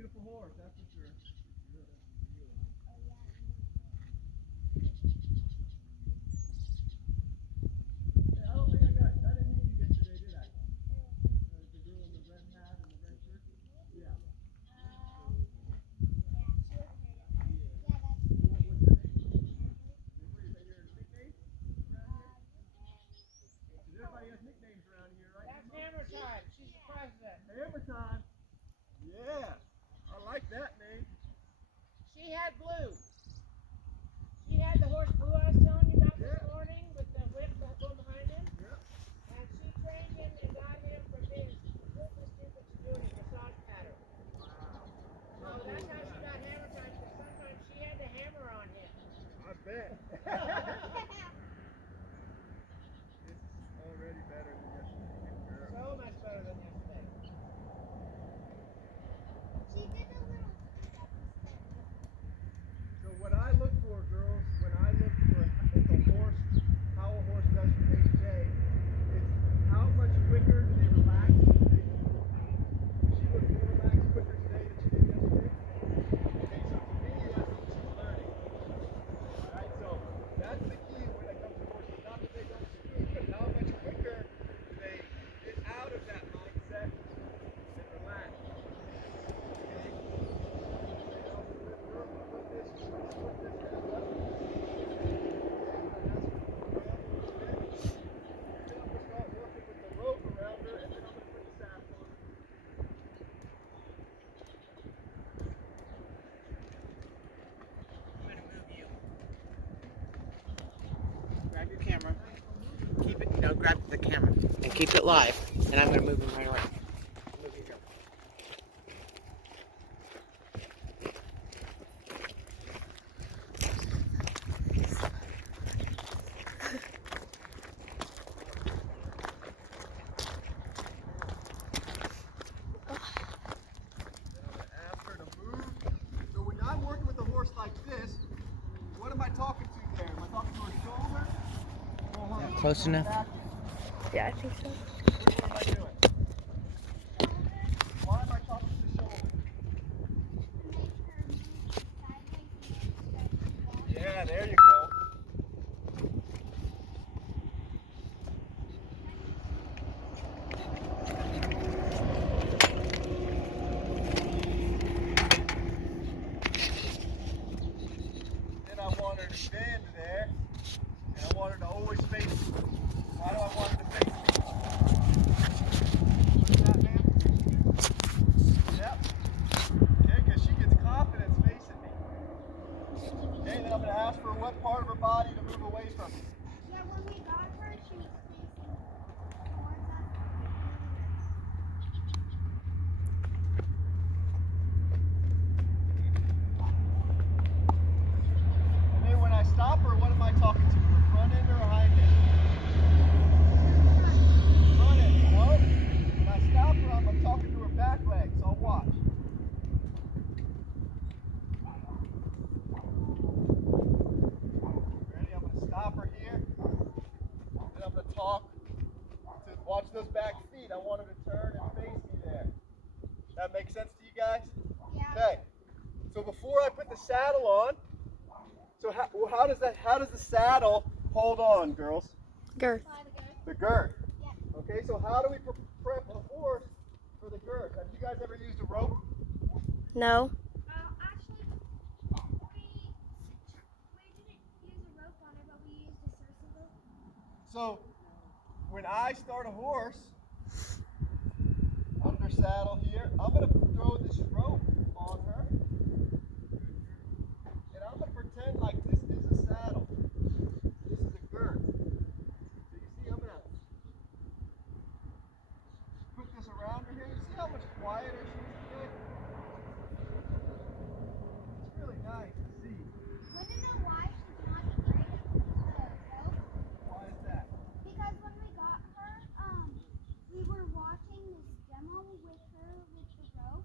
beautiful horse, that's for sure. I don't think I didn't meet you yesterday, did I? The girl in the red hat and the red shirt? Yeah. What's your name? Is that your nickname around here? Everybody has nicknames around here, right? That's Hammer Time. She's the president. Hammer Time. Yeah. I like that name. She had Blue. She had the horse Blue I was telling you about this morning with the whip that go behind him. Yeah. And she trained him and got him from being completely stupid to doing a dressage pattern. Wow. So that's how she got Hammer Time, because sometimes she had to hammer on him. I bet. It's already better than yesterday. So much better than yesterday. She did a little step. So what I look for, girls, when I look for if a horse, how a horse does from day to day, is how much quicker do they relax. She looked more relaxed quicker today than she did yesterday. Okay, so to me, that means she's learning. Alright, so that's the key when it comes to horses. Not that they don't speak, but how much quicker they get out of that mindset and relax. Grab your camera. Keep it, grab the camera and keep it live. And I'm going to move him right away. Move you here. Ask her to move. So when I'm working with a horse like this, what am I talking to there? Am I talking to her shoulder? Or her Close enough? back? Yeah, I think so. Which one am I doing? Why am I talking to the shoulder? Yeah, there you go. Then I want her to stand there, and I want her to always face me. Why do I want her to face me? What's that, man? Yep. Okay, because she gets confidence facing me. Okay, then I'm going to ask her what part of her body to move away from me. Yeah, when we got her, she was facing towards us. And then when I stop her, what am I talking to? Her front end or her hind end? Front end. No. When I stop her, I'm talking to her back leg. So watch. Ready? I'm going to stop her here. And I'm going to talk to watch those back feet. I want her to turn and face me there. That makes sense to you guys? Yeah. Okay. So before I put the saddle on, so how does the saddle hold on, girls? Girth. By the girth. The girth. Yeah. Okay, so how do we prep a horse for the girth? Have you guys ever used a rope? No. Actually, we didn't use a rope on her, but we used a certain rope. So when I start a horse, under saddle here, I'm going to throw this rope on her. And I'm going to pretend like this is a saddle. This is a girth. So you see, I'm going to put this around her here. You see how much quieter she is today? It's really nice to see. Want to know why she's not afraid of the rope? Why is that? Because when we got her, we were watching this demo with her with the rope,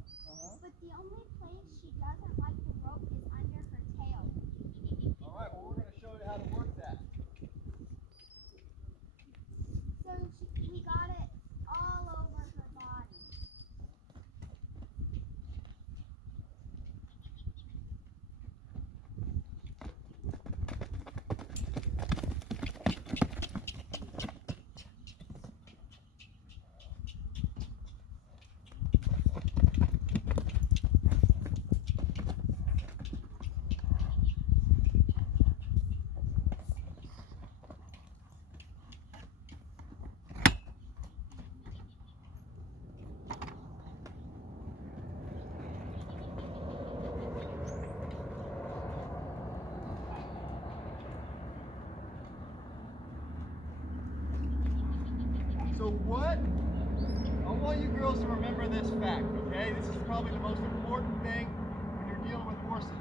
this fact, okay? This is probably the most important thing when you're dealing with horses.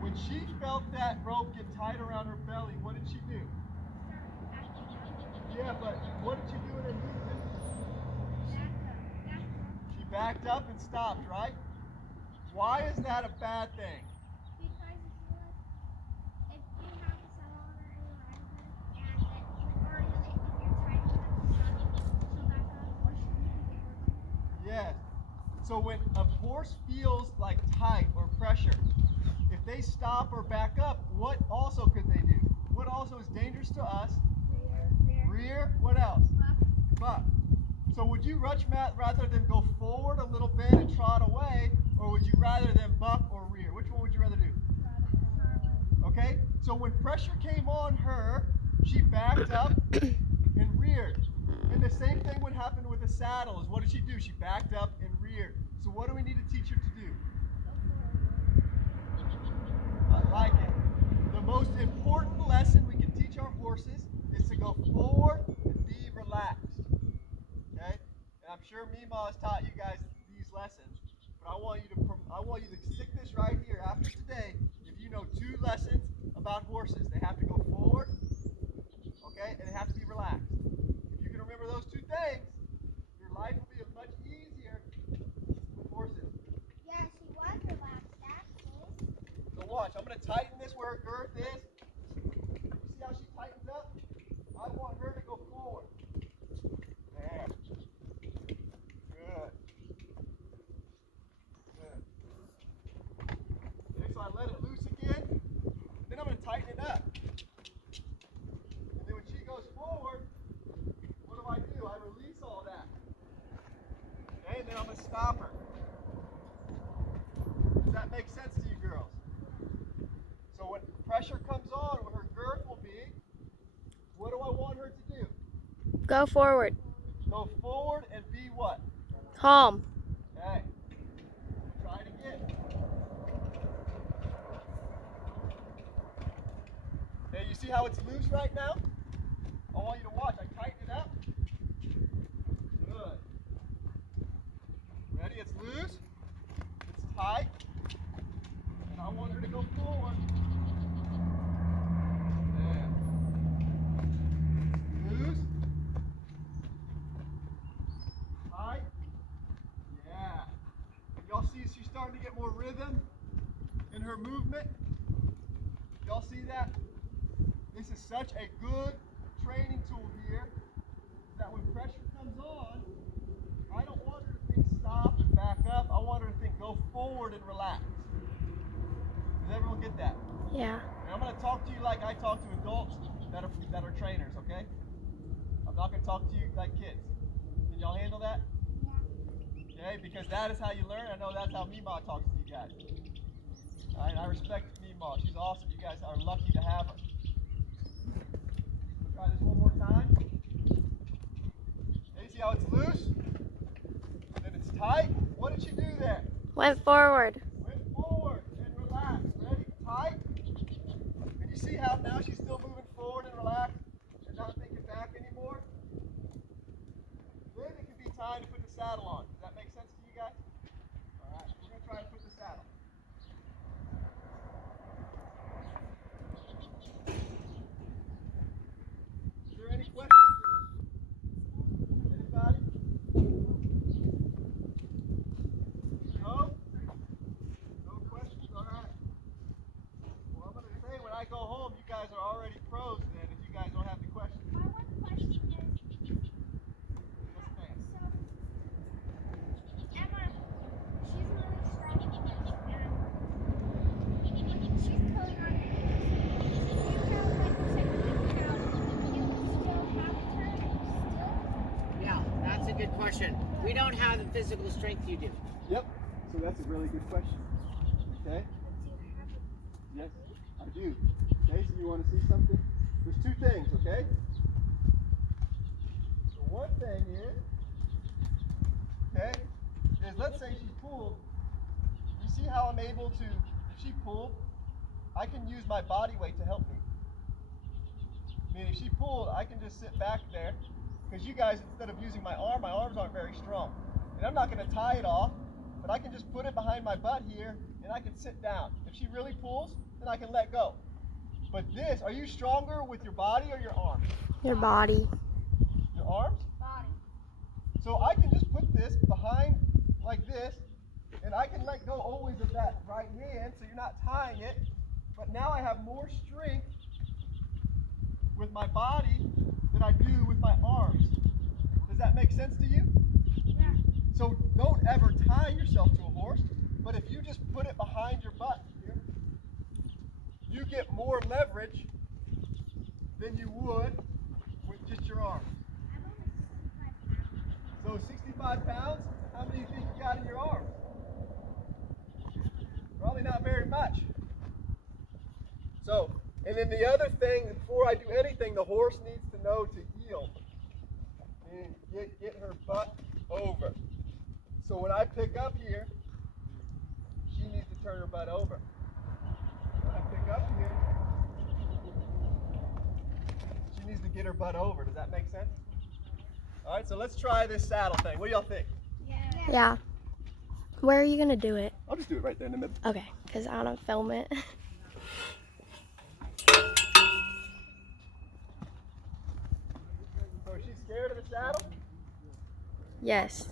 When she felt that rope get tied around her belly, what did she do? Yeah, but what did she do in her movement? She backed up and stopped, right? Why is that a bad thing? Because if you have a saddle on her and you're riding her, and if you're trying to stop, she'll back up, or you can get her. Yes. So when a horse feels like tight or pressure, if they stop or back up, what also could they do? What also is dangerous to us? Rear. What else? Buck. So would you rather than go forward a little bit and trot away, or would you rather than buck or rear? Which one would you rather do? Okay? So when pressure came on her, she backed up and reared. And the same thing would happen with a saddle is what did she do? She backed up and reared. So what do we need to teach her to do? I like it. The most important lesson we can teach our horses is to go forward and be relaxed. Okay? And I'm sure Mima has taught you guys these lessons, but I want you to stick this right here after today. If you know 2 lessons about horses, they have to go forward, okay, and they have to be relaxed. If you can remember those 2 things, your life will be much easier with horses. Yeah, she was relaxed, actually. So watch, I'm going to tighten this where her girth is. You see how she tightens up? I want her to go forward. There. Good. Good. Okay, so I let it loose again. Then I'm going to tighten it up. And then when she goes forward, what do? I release all that. Okay, and then I'm going to stop her. Does that make sense to you girls? So when pressure comes on, what her girth will be, what do I want her to do? Go forward. Go forward and be what? Calm. Okay. Try it again. Okay, you see how it's loose right now? I want you to watch. I tighten it up. Good. Ready? It's loose. It's tight. And I want her to go forward. There. Loose. Tight. Yeah. Y'all see she's starting to get more rhythm in her movement? Y'all see that? This is such a good training tool here that when pressure comes on, I don't want her to think stop and back up. I want her to think go forward and relax. Does everyone get that? Yeah. And I'm going to talk to you like I talk to adults that are trainers, okay? I'm not going to talk to you like kids. Can y'all handle that? Okay, because that is how you learn. I know that's how Mima talks to you guys. I respect Mima. She's awesome. You guys are lucky to have her. Try this one more time. Okay, see how it's loose? Then it's tight. What did she do there? Went forward. Went forward and relaxed. Ready? Tight. And you see how now she's still moving forward and relaxed and not thinking back anymore? Then it can be time to put the saddle on. Does that make sense to you guys? All right, we're going to try to put the saddle. Is there any questions? Anybody? No? No questions? All right. Well, I'm going to say when I go home, you guys are already pros then if you guys don't have any questions. My one question is, Yes, ma'am. so Emma, she's really strong and she's pulling on it. Do you have like you said, like how you still have her still? Yeah, that's a good question. We don't have the physical strength you do. Yep. So that's a really good question. Okay? Yes, I do. Okay, so you want to see something? There's 2 things, okay? So one thing is, okay, is let's say she pulled. You see how I'm able to, if she pulled, I can use my body weight to help me. I mean, if she pulled, I can just sit back there, because you guys, instead of using my arms aren't very strong. And And I'm not going to tie it off, but I can just put it behind my butt here, and I can sit down. If she really pulls, then I can let go. But this, are you stronger with your body or your arms? Your body. Your arms? Body. So I can just put this behind like this, and I can let go always of that right hand, so you're not tying it. But now I have more strength with my body than I do with my arms. Does that make sense to you? Yeah. So don't ever tie yourself to a horse, but if you just put it behind your butt here, you get more leverage than you would with just your arms. I'm only 65 pounds. So 65 pounds, how many do you think you got in your arms? Probably not very much. So, and then the other thing, before I do anything, the horse needs to know to yield. And get her butt over. So when I pick up here, she needs to turn her butt over. When I pick up here, she needs to get her butt over. Does that make sense? All right, so let's try this saddle thing. What do y'all think? Yeah. Where are you going to do it? I'll just do it right there in the middle. Okay, because I want to film it. So is she scared of the saddle? Yes.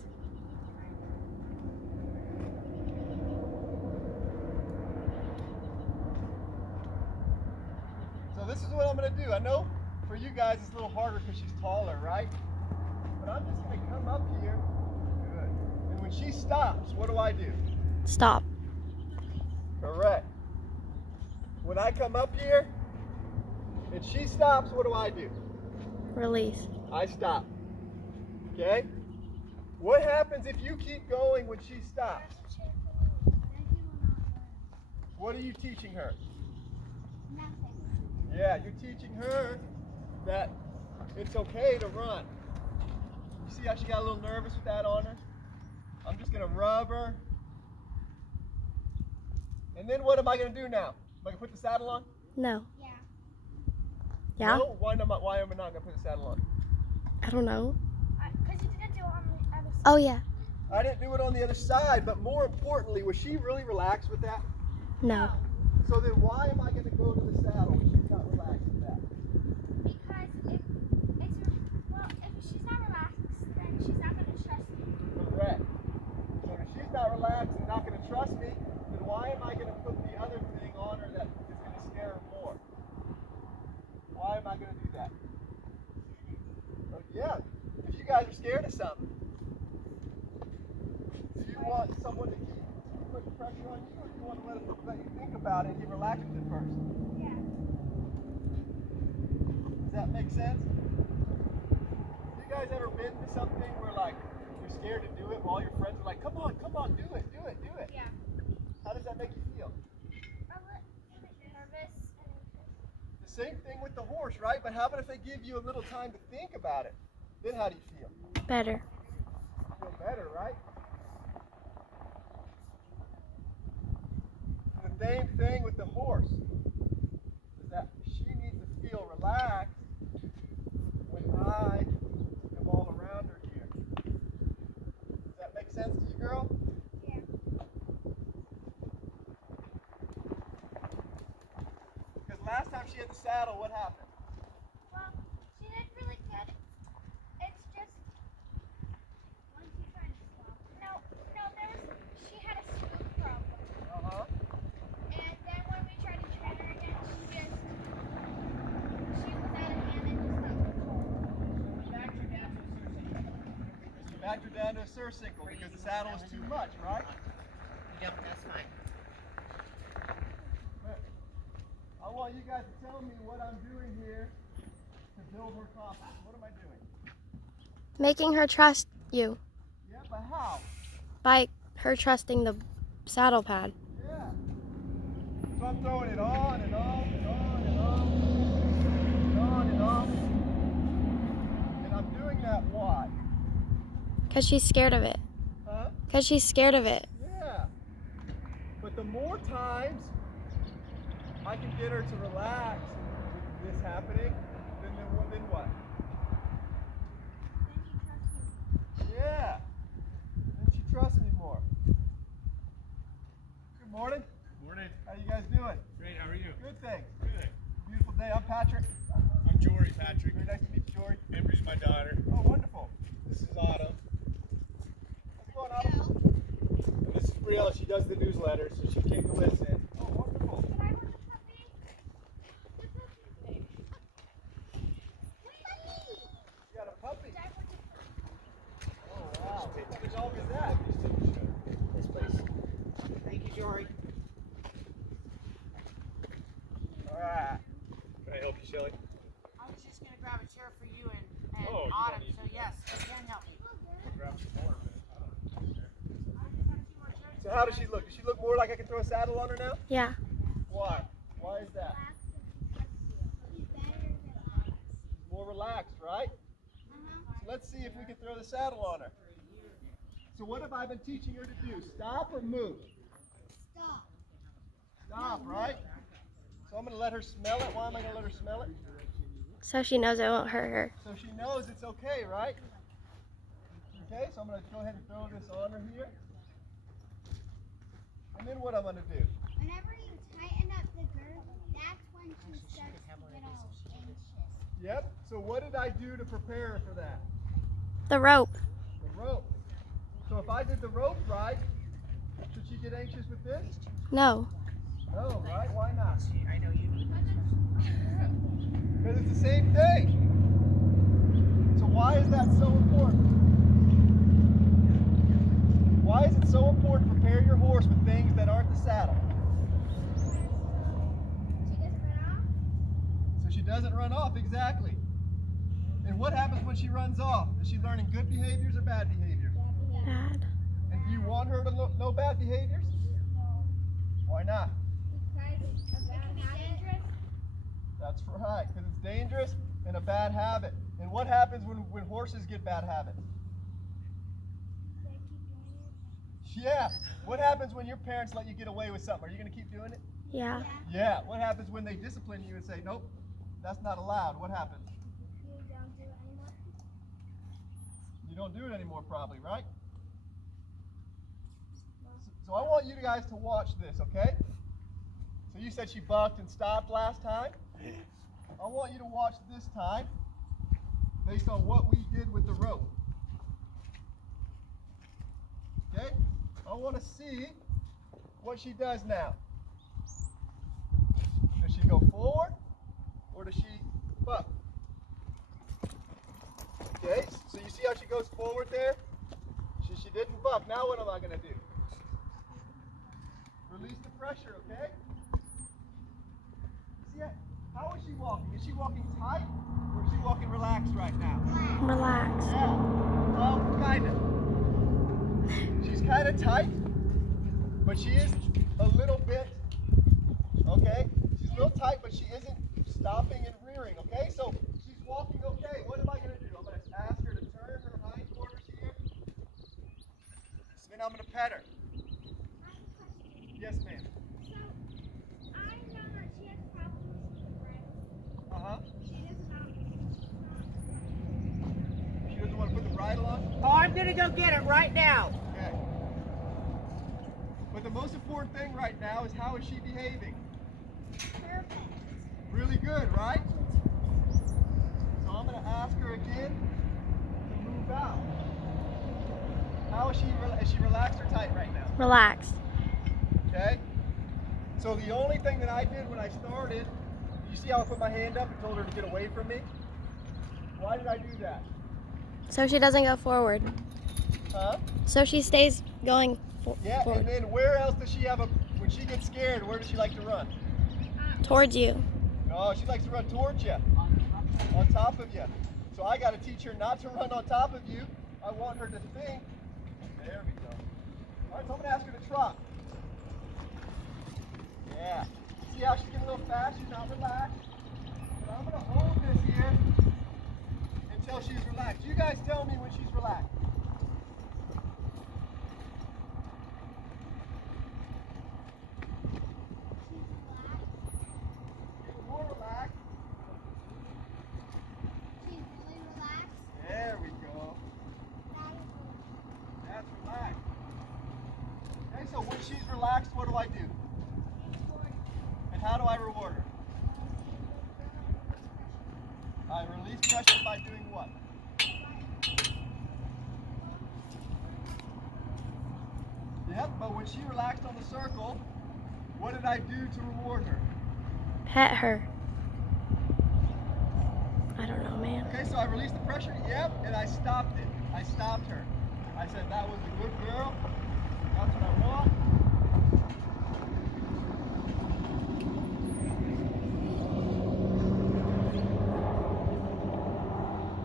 So this is what I'm going to do. I know for you guys it's a little harder because she's taller, right? But I'm just going to come up here. Good. And when she stops, what do? Stop. Correct. When I come up here and she stops, what do? Release. I stop. Okay? What happens if you keep going when she stops? What are you teaching her? Nothing. Yeah, you're teaching her that it's okay to run. You see how she got a little nervous with that on her? I'm just going to rub her. And then what am I going to do now? Am I going to put the saddle on? No. Yeah. Yeah? No? Why am I not going to put the saddle on? I don't know. Because you didn't do it on the other side. Oh, yeah. I didn't do it on the other side, but more importantly, was she really relaxed with that? No. So then why am I going to go to the saddle when she's not relaxed with that? Because if she's not relaxed, then she's not going to trust you. Correct. So if she's not relaxed and not going to trust me, then why am I going to put the other thing on her that is going to scare her more? Why am I going to do that? Oh, yeah, if you guys are scared of something. Do you want someone to keep putting pressure on you, or do you want to let you think about it and get relaxed with it first? Yeah. Does that make sense? You guys ever been to something where like you're scared to do it while your friends are like, come on, do it. Yeah. How does that make you feel? A little nervous. The same thing with the horse, right? But how about if they give you a little time to think about it? Then how do you feel? Better. You feel better, right? The same thing with the horse. Is that she needs to feel relaxed when I am all around her here. Does that make sense to you, girl? Yeah. Because last time she had the saddle, what happened? Well, she did really good. It's just. Why did you try to stop? No, she had a spook problem. Uh-huh. And then when we tried to train her again, she was out of hand and just got control. So back her down to a surcincle because the saddle is too much, right? Yep, that's fine. I want you guys to tell me what I'm doing here to build her confidence. What am I doing? Making her trust you Yeah, but how? by her trusting the saddle pad. Yeah. So I'm throwing it on and off and on and off and on and off. And I'm doing that why? Because she's scared of it. Huh? Because she's scared of it. Yeah. But the more times I can get her to relax with this happening, then what? Then she trusts you. Yeah. And trust me more. Good morning. Morning. How you guys doing? Great, how are you? Good, thanks. Good. Beautiful day. I'm Patrick. I'm Jory, Patrick. Very nice to meet you, Jory. Ambry's my daughter. Oh, wonderful. This is Autumn. How's it going, Autumn? And this is Brielle. She does the newsletter, so she came to listen. Oh, wonderful. Can I hold the puppy? The puppy. You got a puppy. Can I hold the puppy? Oh, wow. What kind of dog is that? This place. Thank you, Jory. All right. Can I help you, Shelly? I was just gonna grab a chair for you and Oh, you Autumn, don't need so yes, you can help me. Grab some more, man. I don't know. So how does she look? Does she look more like I can throw a saddle on her now? Yeah. Why? Why is that? More relaxed, right? So let's see if we can throw the saddle on her. So what have I been teaching her to do? Stop or move? Stop. Stop, right? So I'm going to let her smell it. Why am I going to let her smell it? So she knows it won't hurt her. So she knows it's okay, right? Okay, so I'm going to go ahead and throw this on her here. And then what I'm going to do? Whenever you tighten up the girth, that's when she starts to get all anxious. Yep. So what did I do to prepare her for that? The rope. The rope. So if I did the rope right, should she get anxious with this? No. No, right? Why not? I know you. Because it's the same thing. So why is that so important? Why is it so important to prepare your horse with things that aren't the saddle? She doesn't run off. So she doesn't run off, exactly. And what happens when she runs off? Is she learning good behaviors or bad behaviors? Bad. And do you want her to know bad behaviors? Why not? Because it can be dangerous. That's right, because it's dangerous and a bad habit. And what happens when horses get bad habits? They keep doing it. Yeah. What happens when your parents let you get away with something? Are you going to keep doing it? Yeah. Yeah. What happens when they discipline you and say, nope, that's not allowed? What happens? You don't do it anymore. You don't do it anymore probably, right? So I want you guys to watch this, okay? So you said she bucked and stopped last time. I want you to watch this time based on what we did with the rope. Okay? I want to see what she does now. Does she go forward or does she buck? Okay, so you see how she goes forward there? She didn't buck. Now what am I going to do? Release the pressure, okay? See how is she walking? Is she walking tight or is she walking relaxed right now? Relax. Yeah. Well, kind of. She's kind of tight, but she is a little bit, okay? She's a little tight, but she isn't stopping and rearing, okay? So she's walking okay. What am I going to do? I'm going to ask her to turn her hindquarters here. Then I'm going to pet her. Yes, ma'am. So, I know that she has problems with the bridle. Uh-huh. She does not. She doesn't want to put the bridle on? Oh, I'm gonna go get it right now. Okay. But the most important thing right now is how is she behaving? Perfect. Really good, right? So I'm going to ask her again to move out. How is she relaxed or tight right now? Relaxed. Okay? So the only thing that I did when I started, you see how I put my hand up and told her to get away from me? Why did I do that? So she doesn't go forward. Huh? So she stays going Yeah, forward. and then where else does she have when she gets scared, where does she like to run? Towards you. No, she likes to run towards you, on top of you. So I got to teach her not to run on top of you. I want her to think. There we go. All right, so I'm going to ask her to trot. Yeah. See how she's getting a little fast? She's not relaxed. But I'm going to hold this here until she's relaxed. You guys tell me when she's relaxed. Getting more relaxed. She's really relaxed. There we go. That's relaxed. she's relaxed, what do I do? And how do I reward her? I release pressure by doing what? Yep, but when she relaxed on the circle, what did I do to reward her? Pet her. I don't know, man. Okay, so I released the pressure, yep, and I stopped it. I stopped her. I said, that was a good girl. That's what I want.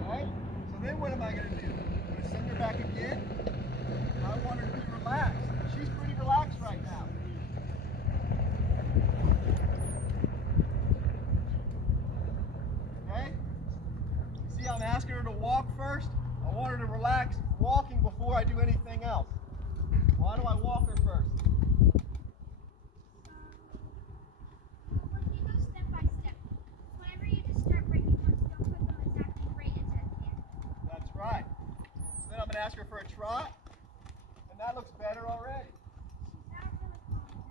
Okay, so then what am I going to do? I'm going to send her back again. I want her to be relaxed. She's pretty relaxed right now. Okay? See, I'm asking her to walk first. I want her to relax walking before I do anything else. Why do I walk her first? Well, you go step by step. Whenever you just start breaking horses, don't put them exactly right into the hand. That's right. So then I'm going to ask her for a trot. And that looks better already. She's not really calling.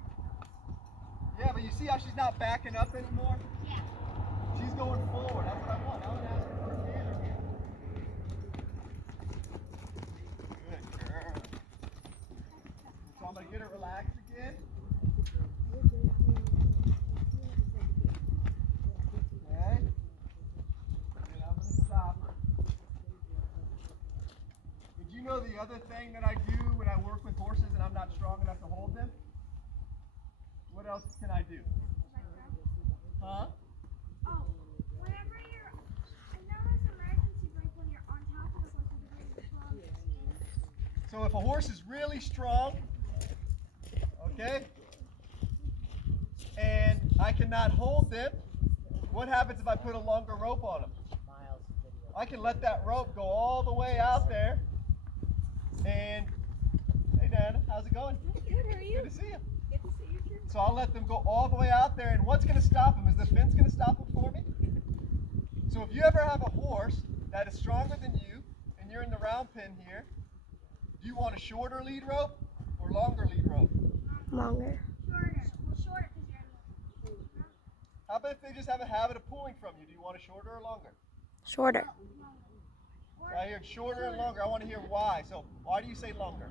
Yeah, but you see how she's not backing up anymore? Yeah. She's going forward. That's what I want. I'm going to ask her for a canter here. Good girl. So I'm going to get her relaxed again. Okay. And I'm going to stop her. Did you know the other thing that I do when I work with horses and I'm not strong enough to hold them? What else can I do? Huh? Oh, whenever you're, I know there's an emergency brake when you're on top of the horse and you're really strong in. So if a horse is really strong, okay, and I cannot hold them, what happens if I put a longer rope on them? I can let that rope go all the way out there. And, hey Diana, how's it going? Good, how are you? Good to see you. Good to see you too. So I'll let them go all the way out there, and what's going to stop them? Is the fence going to stop them for me? So if you ever have a horse that is stronger than you, and you're in the round pen here, do you want a shorter lead rope or longer lead rope? Longer. Shorter. Well, shorter because you're in the. How about if they just have a habit of pulling from you? Do you want a shorter or longer? Shorter. Or I hear shorter and longer. I want to hear why. So why do you say longer?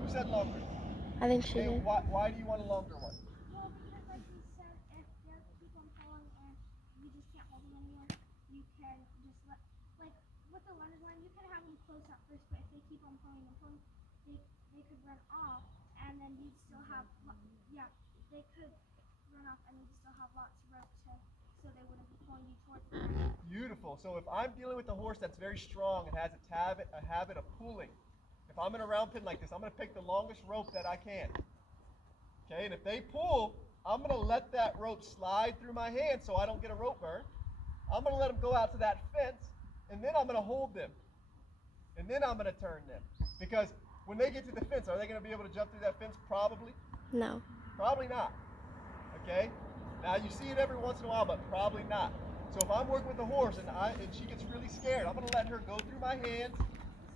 Who said longer? I think she Hey, did. why do you want a longer one? well, because like you said, if they keep on pulling and you just can't hold them anymore, you can just let, like with the runner's line, you can have them close up first, but if they keep on pulling and pulling, they could run off, and then you'd still have, yeah, they could run off, and you'd still have lots of rope to, so they wouldn't be pulling you towards the runner. Beautiful. So if I'm dealing with a horse that's very strong and has a habit of pulling, if I'm in a round pen like this, I'm going to pick the longest rope that I can. Okay, and if they pull, I'm going to let that rope slide through my hand so I don't get a rope burn. I'm going to let them go out to that fence, and then I'm going to hold them. And then I'm going to turn them. Because when they get to the fence, are they going to be able to jump through that fence? Probably. No. Probably not. Okay? Now you see it every once in a while, but probably not. So if I'm working with a horse and she gets really scared, I'm going to let her go through my hands,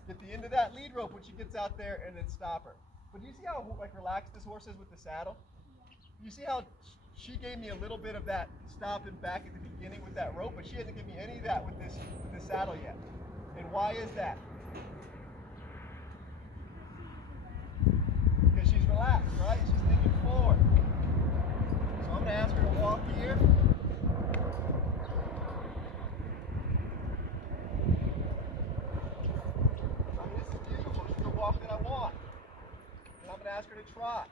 get the end of that lead rope when she gets out there, and then stop her. But do you see how like relaxed this horse is with the saddle? You see how she gave me a little bit of that stopping back at the beginning with that rope, but she hasn't given me any of that with this saddle yet. And why is that? Because she's relaxed, right? She's thinking forward. So I'm going to ask her to walk here. I mean, this is beautiful. This is the walk that I want. And I'm going to ask her to trot.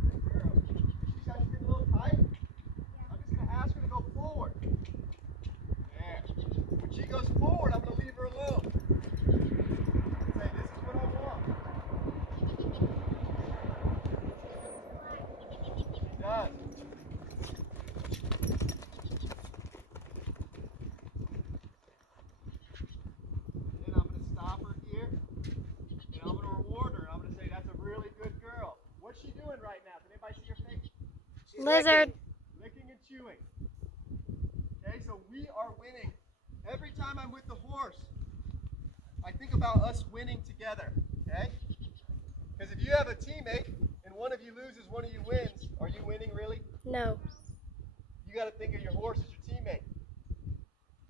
Good girl. She's got to get a little tight. I'm just going to ask her to go forward. There. When she goes forward, I'm going to leave her alone. Say, this is what I want. It does. Then I'm going to stop her here, and I'm going to reward her. I'm going to say, that's a really good girl. What's she doing right now? Can anybody see her face? She's Lizard. licking and chewing. Okay, so we are winning. Every time I'm with the horse, about us winning together, okay? Because if you have a teammate and one of you loses, one of you wins, are you winning really? No. You got to think of your horse as your teammate.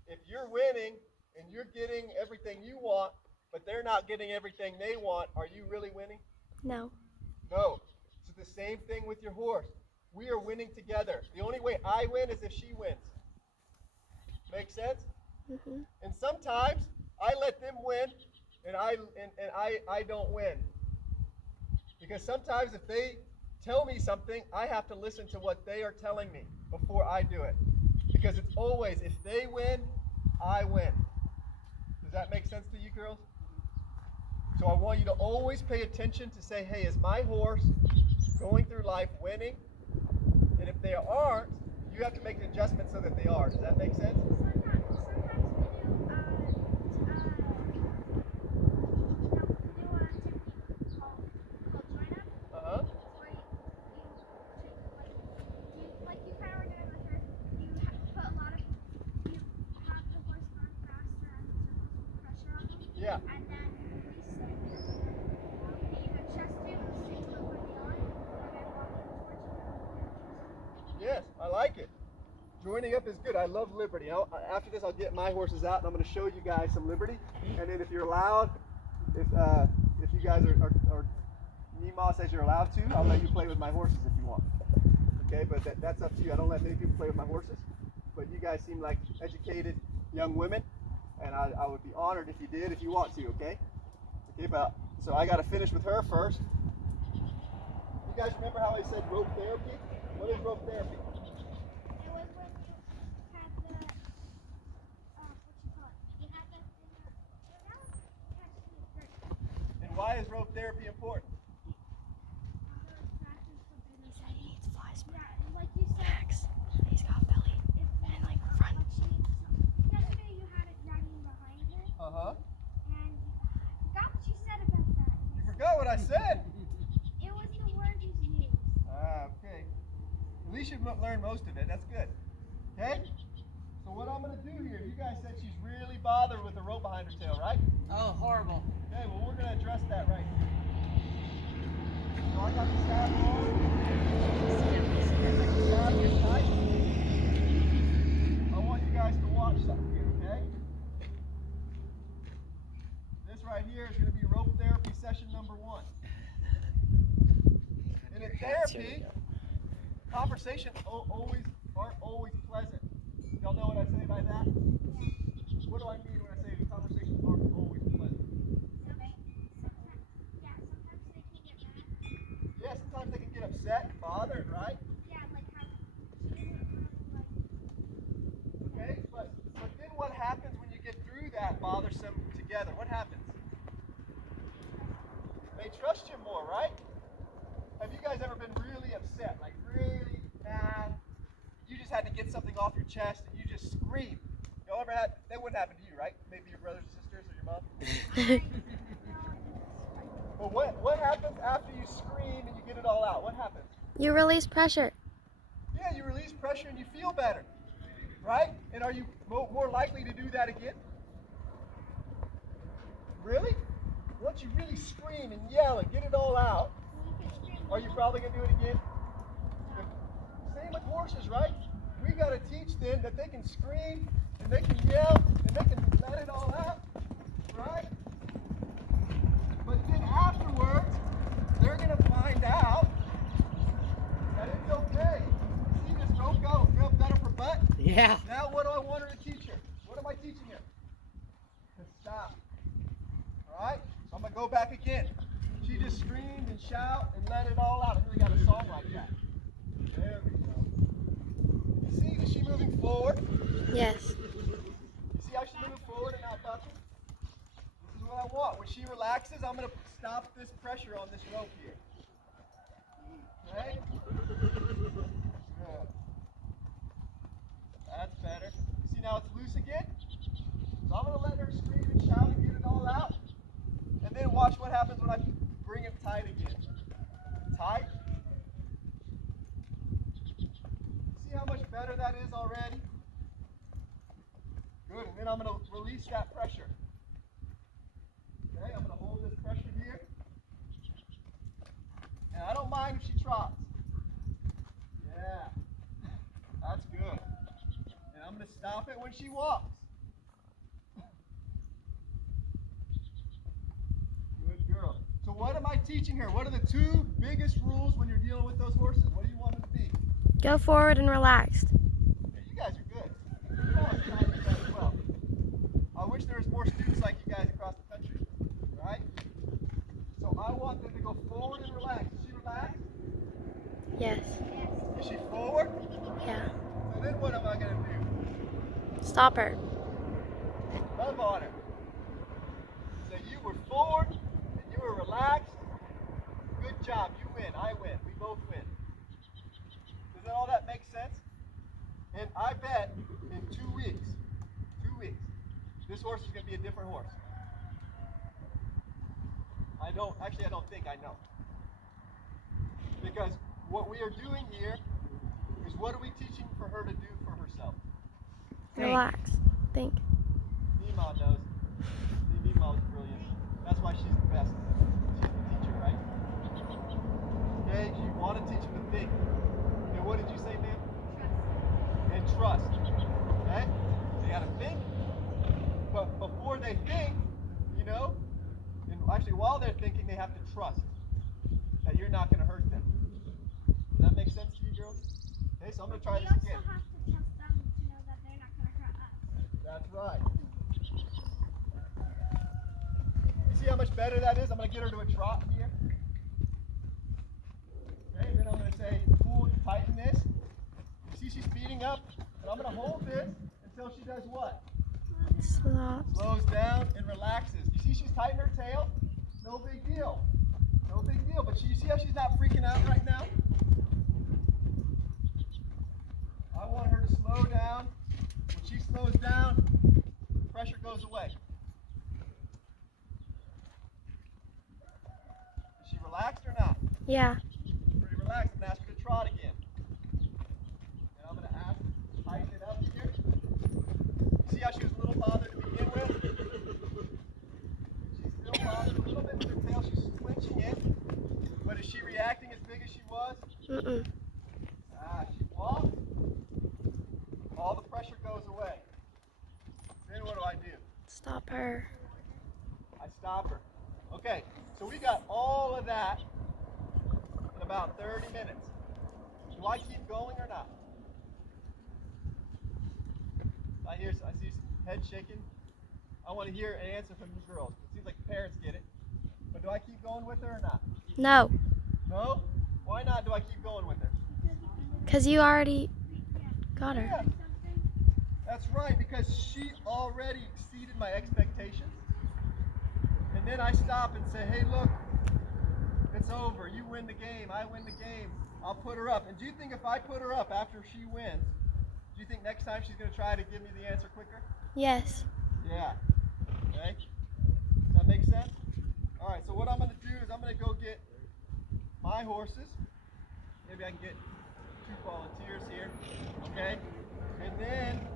If you're winning and you're getting everything you want, but they're not getting everything they want, are you really winning? No. No. It's the same thing with your horse. We are winning together. The only way I win is if she wins. Make sense? Mm-hmm. And sometimes I let them win and I don't win. Because sometimes if they tell me something, I have to listen to what they are telling me before I do it. Because it's always, if they win, I win. Does that make sense to you girls? So I want you to always pay attention to say, hey, is my horse going through life winning? And if they aren't, you have to make the adjustment so that they are. Does that make sense? Yeah. And then you release it, and you adjust it and stick to it where they are, and then walk towards you. Yes, I like it. Joining up is good. I love liberty. After this, I'll get my horses out, and I'm going to show you guys some liberty. And then if you're allowed, if you guys are Nima says you're allowed to, I'll let you play with my horses if you want. Okay, but that's up to you. I don't let many people play with my horses, but you guys seem like educated young women, and I would be honored if you did, if you want to. Okay. Okay, but so I got to finish with her first. You guys remember how I said rope therapy? What is rope therapy? It was when you had the, what you call it? You had the thing that was catching the dirt. And why is rope therapy important? There was practice for business. He needs fly spray. Yeah, and like you said, Max, he's got belly. if And like front. like she needs some. Yesterday you had it dragging behind her, Uh-huh. and I forgot what you said about that. You forgot what I said. It was the word you used. Okay. At least you've learned most of it. That's good. Okay? So what I'm going to do here, you guys said she's really bothered with the rope behind her tail, right? Oh, horrible. Okay, well, we're going to address that right here. So I got the saddle on. The saddle is tight. I want you guys to watch something here, okay? This right here is going to be rope therapy session number 1. And in therapy, conversations aren't always pleasant. Y'all know what I say by that? What do I mean when I say conversations aren't always pleasant? Sometimes they can get mad. Yeah, sometimes they can get upset, bothered, right? Yeah, like how she isn't like. Okay, but then what happens when you get through that bothersome together? What happens? They trust you more, right? Have you guys ever been really upset, like really mad? You just had to get something off your chest and you just scream. Y'all ever had, that wouldn't happen to you, right? Maybe your brothers and sisters or your mom? But what happens after you scream and you get it all out? What happens? You release pressure. Yeah, you release pressure and you feel better, right? And are you more likely to do that again? Really? Once you really scream and yell and get it all out, are you probably going to do it again? Same with horses, right? We got to teach them that they can scream and they can yell and they can let it all out, right? But then afterwards, they're going to find out that it's okay. See this rope go got up her butt? Yeah. Now what do I want her to teach her? What am I teaching her? To stop. All right? So I'm going to go back again. She just screamed and shout and let it all out. I really got a song like that. There we go. You see, is she moving forward? Yes. You see how she's moving forward and not bucking? This is what I want. When she relaxes, I'm going to stop this pressure on this rope here. Okay? Good. That's better. See, now it's loose again? So I'm going to let her scream and shout and get it all out. And then watch what happens when I bring it tight again. Tight. See how much better that is already? Good, and then I'm going to release that pressure. when she walks. Good girl. So what am I teaching her? What are the two biggest rules when you're dealing with those horses? What do you want them to be? Go forward and relaxed. Yeah, you guys are good. You all are taught you guys well. I wish there was more students like you guys across the country. Right? So I want them to go forward and relax. Is she relaxed? Yes. Is she forward? Yeah. So then what am I going to do? Stop her. Love on her. So you were forward and you were relaxed. Good job. You win. I win. We both win. Does all that make sense? And I bet in 2 weeks, this horse is going to be a different horse. I don't think I know. Because what we are doing here is what are we teaching for her to do for herself? Relax. Think. Nima knows. Nima is brilliant. That's why she's the best. She's the teacher, right? Okay, you want to teach them to think. And what did you say, ma'am? Trust. And trust. Okay? They got to think. But before they think, you know, and actually while they're thinking, they have to trust that you're not going to hurt them. Does that make sense to you, girls? Okay, so I'm going to try this again. We also have to trust them to know that they're not going to hurt us. That's right. You see how much better that is? I'm going to get her to a trot here. Okay, and then I'm going to say, pull, tighten this. You see she's speeding up, and I'm going to hold this until she does what? Stop. Slows down and relaxes. You see she's tightening her tail? No big deal. No big deal. But you see how she's not freaking out right now? I want her to slow down. When she slows down, pressure goes away. Is she relaxed or not? Yeah. Pretty relaxed. I'm going to ask her to trot again. And I'm going to ask her to tighten it up here. See how she was a little bothered to begin with? She's still bothered a little bit with her tail. She's clenching it. But is she reacting as big as she was? Mm-mm. She walked. All the pressure goes away. Then what do I do? Stop her. I stop her. Okay, so we got all of that in about 30 minutes. Do I keep going or not? I see some head shaking. I want to hear an answer from you girls. It seems like the parents get it. But do I keep going with her or not? No. No? Why not do I keep going with her? Because you already got her. Yeah. That's right, because she already exceeded my expectations. And then I stop and say, hey, look, it's over. You win the game. I win the game. I'll put her up. And do you think if I put her up after she wins, do you think next time she's going to try to give me the answer quicker? Yes. Yeah. Okay? Does that make sense? All right, so what I'm going to do is I'm going to go get my horses. Maybe I can get 2 volunteers here. Okay? And then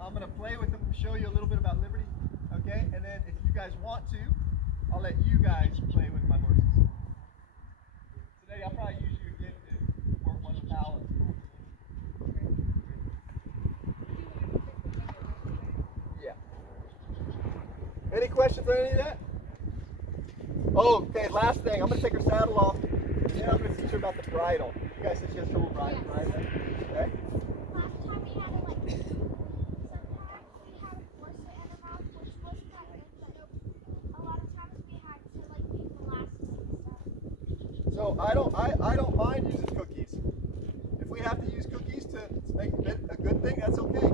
I'm going to play with them and show you a little bit about Liberty. Okay? And then if you guys want to, I'll let you guys play with my horses. Today I'll probably use you again to work on the balance. Yeah. Any questions on any of that? Oh, okay, last thing. I'm going to take her saddle off, and then I'm going to teach her about the bridle. You guys said she has trouble bridling. Okay? Last time we had sometimes we had to force it in her mouth, which was kind of good, but a lot of times we had to use molasses and stuff. So I don't mind using cookies. If we have to use cookies to make a good thing, that's okay.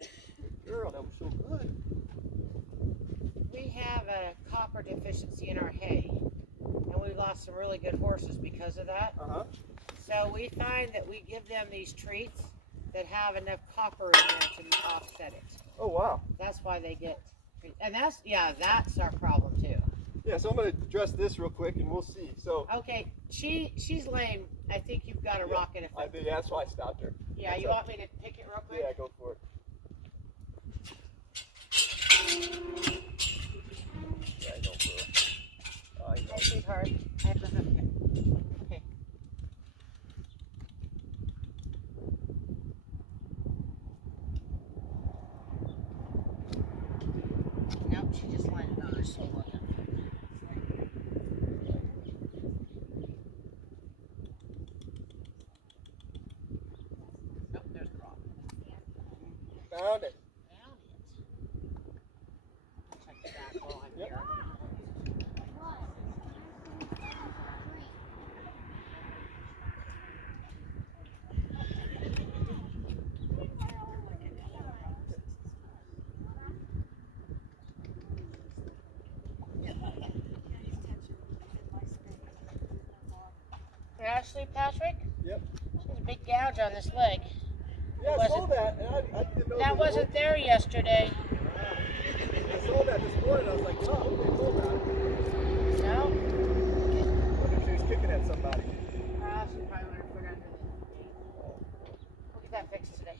Good girl, that was so good. We have a copper deficiency in our hay, and we lost some really good horses because of that. So we find that we give them these treats that have enough copper in there to offset it. Oh wow. That's why they get treats. And that's our problem too. Yeah, so I'm going to address this real quick and we'll see. So Okay, she's lame. I think you've got a rocket I effect. did, that's why I stopped her. Yeah, That's you up. want me to pick it real quick? Yeah, go for it. Yeah, go for it. I know. Oh, sweetheart, I have to hook it. Okay. Found it. Found it. Check the back while I'm Yep. here. Ashley, Patrick? Yep. There's a big gouge on this leg. Yeah, I saw that, and I didn't know. That wasn't there yesterday. I saw that this morning. I was like, oh, what they told about it. No? I wonder if she was kicking at somebody. She probably would have put under the gate. We'll get that fixed today.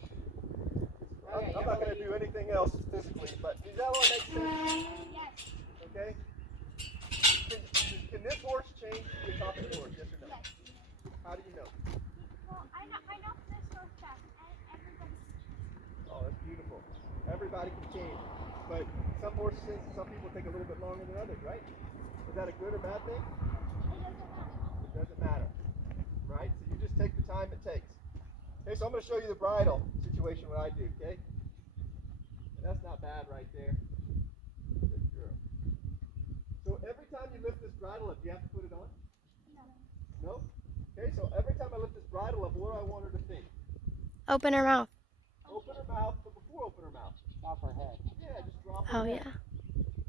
Okay, I'm not going to do anything else physically, but does that all make sense? Yes. Okay? Can this horse change the top of the horse? Yes or no? Yes. How do you know? Well, I know this goes fast, and everybody. Oh, that's beautiful. Everybody can change, but some horses, some people take a little bit longer than others, right? Is that a good or bad thing? It doesn't matter. It doesn't matter, right? So you just take the time it takes. Okay, so I'm going to show you the bridle situation, what I do, okay? And that's not bad right there. Good girl. So every time you lift this bridle up, do you have to put it on? No. No? Okay, so every time I lift this bridle up, what do I want her to think? Open her mouth. Open her mouth, but before open her mouth. Drop her head. Yeah, just drop her Oh, head. yeah.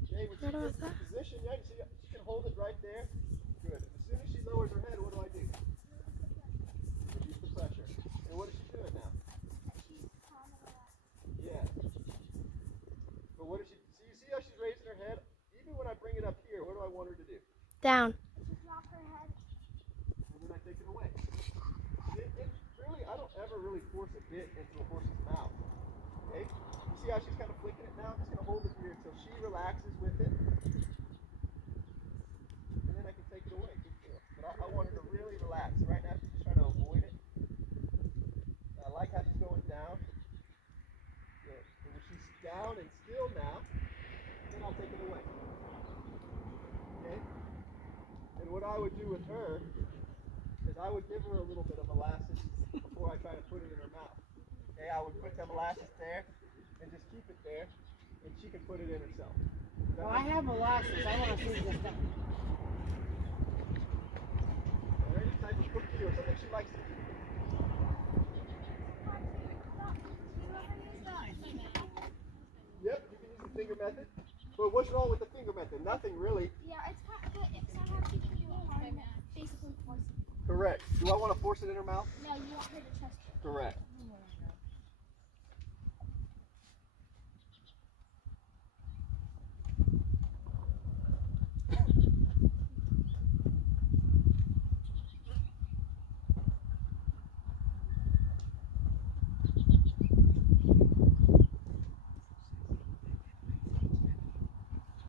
Okay, when she What was gets in that? position, yeah, you see, she can hold it right there. Good. And as soon as she lowers her head, what do I do? Reduce the pressure. And what is she doing now? She's calm and relaxed. Yeah. But what is she? So you see how she's raising her head? Even when I bring it up here, what do I want her to do? Down. She drop her head. And then I take it away. It really, I don't ever really force a bit into a horse's mouth. Okay? You see how she's kind of flicking it now? I'm just going to hold it here until she relaxes with it. And then I can take it away. Good deal. But I want her to really relax. Right now she's just trying to avoid it. I like how she's going down. Good. And when she's down and still now, then I'll take it away. Okay? And what I would do with her is I would give her a little bit of molasses before I try to put it in her mouth. Okay, I would put the molasses there and just keep it there, and she can put it in herself. Well, I have molasses. I want to see this thing. Or any type of cookie or something she likes to eat. Yep, you can use the finger method. But what's wrong with the finger method? Nothing really. Yeah, it's kind of good. Sometimes you can do it hard, basically force it. Correct. Do I want to force it in her mouth? No, you want her to trust it. Correct.